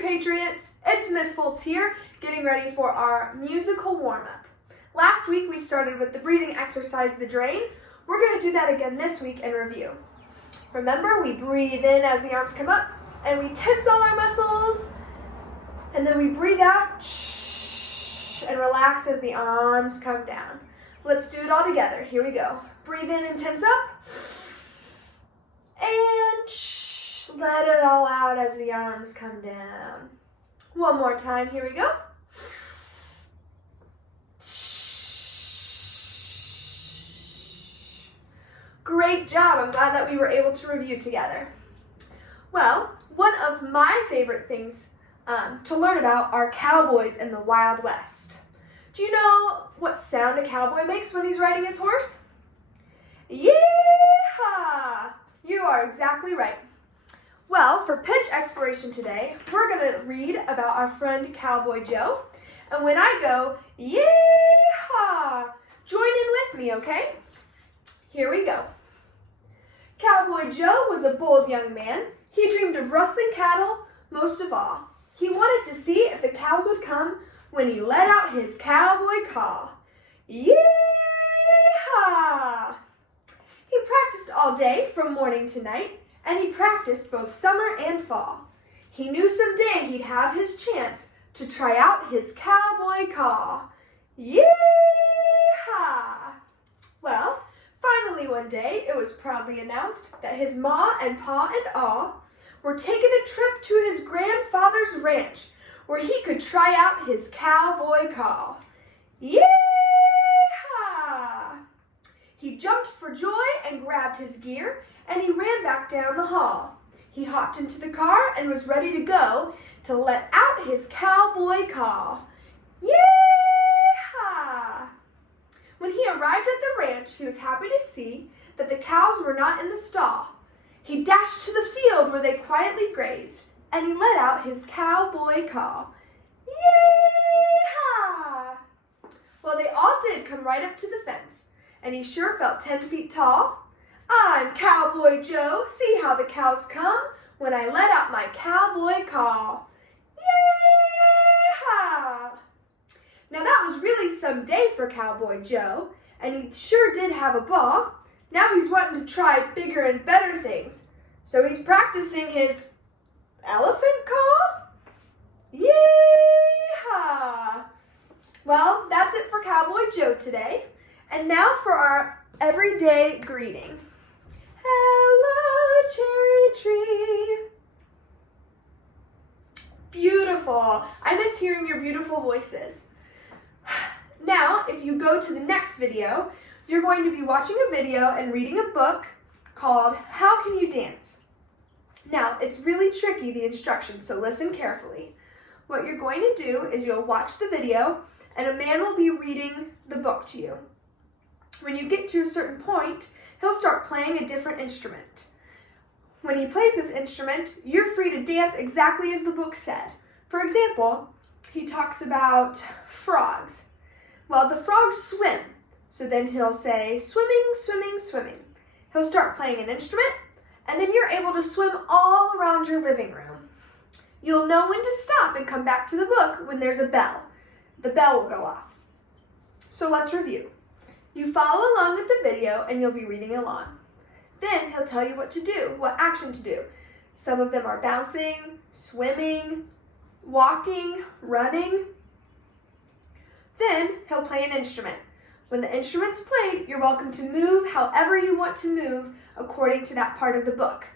Patriots, it's Miss Foltz here, getting ready for our musical warm-up. Last week we started with the breathing exercise, the drain. We're going to do that again this week in review. Remember, we breathe in as the arms come up, and we tense all our muscles, and then we breathe out, and relax as the arms come down. Let's do it all together. Here we go. Breathe in and tense up, and let it all out as the arms come down. One more time. Here we go. Great job. I'm glad that we were able to review together. Well, one of my favorite things to learn about are cowboys in the Wild West. Do you know what sound a cowboy makes when he's riding his horse? Yee-haw! You are exactly right. Well, for pitch exploration today, we're going to read about our friend Cowboy Joe. And when I go, yee-haw, join in with me, okay? Here we go. Cowboy Joe was a bold young man. He dreamed of rustling cattle most of all. He wanted to see if the cows would come when he let out his cowboy call. Yee-haw! He practiced all day from morning to night, and he practiced both summer and fall. He knew someday he'd have his chance to try out his cowboy call. Yee-haw! Well, finally one day it was proudly announced that his ma and pa and all were taking a trip to his grandfather's ranch where he could try out his cowboy call. Yee-haw! He jumped for joy and grabbed his gear, and he ran back down the hall. He hopped into the car and was ready to go to let out his cowboy call. Yee-haw! When he arrived at the ranch, he was happy to see that the cows were not in the stall. He dashed to the field where they quietly grazed, and he let out his cowboy call. Yee-haw! Well, they all did come right up to the fence, and he sure felt 10 feet tall. I'm Cowboy Joe. See how the cows come when I let out my cowboy call. Yee-haw! Now that was really some day for Cowboy Joe, and he sure did have a ball. Now he's wanting to try bigger and better things. So he's practicing his elephant call? Yee-haw! Well, that's it for Cowboy Joe today. And now for our everyday greeting. Hello, cherry tree. Beautiful. I miss hearing your beautiful voices. Now, if you go to the next video, you're going to be watching a video and reading a book called How Can You Dance? Now, it's really tricky, the instructions, so listen carefully. What you're going to do is you'll watch the video, and a man will be reading the book to you. When you get to a certain point, he'll start playing a different instrument. When he plays this instrument, you're free to dance exactly as the book said. For example, he talks about frogs. Well, the frogs swim. So then he'll say, swimming, swimming, swimming. He'll start playing an instrument, and then you're able to swim all around your living room. You'll know when to stop and come back to the book when there's a bell. The bell will go off. So let's review. You follow along with the video, and you'll be reading along. Then he'll tell you what to do, what action to do. Some of them are bouncing, swimming, walking, running. Then he'll play an instrument. When the instrument's played, you're welcome to move however you want to move according to that part of the book.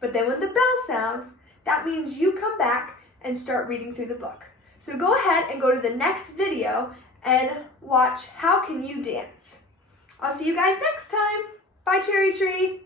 But then when the bell sounds, that means you come back and start reading through the book. So go ahead and go to the next video and watch How Can You Dance? I'll see you guys next time. Bye, Cherry Tree.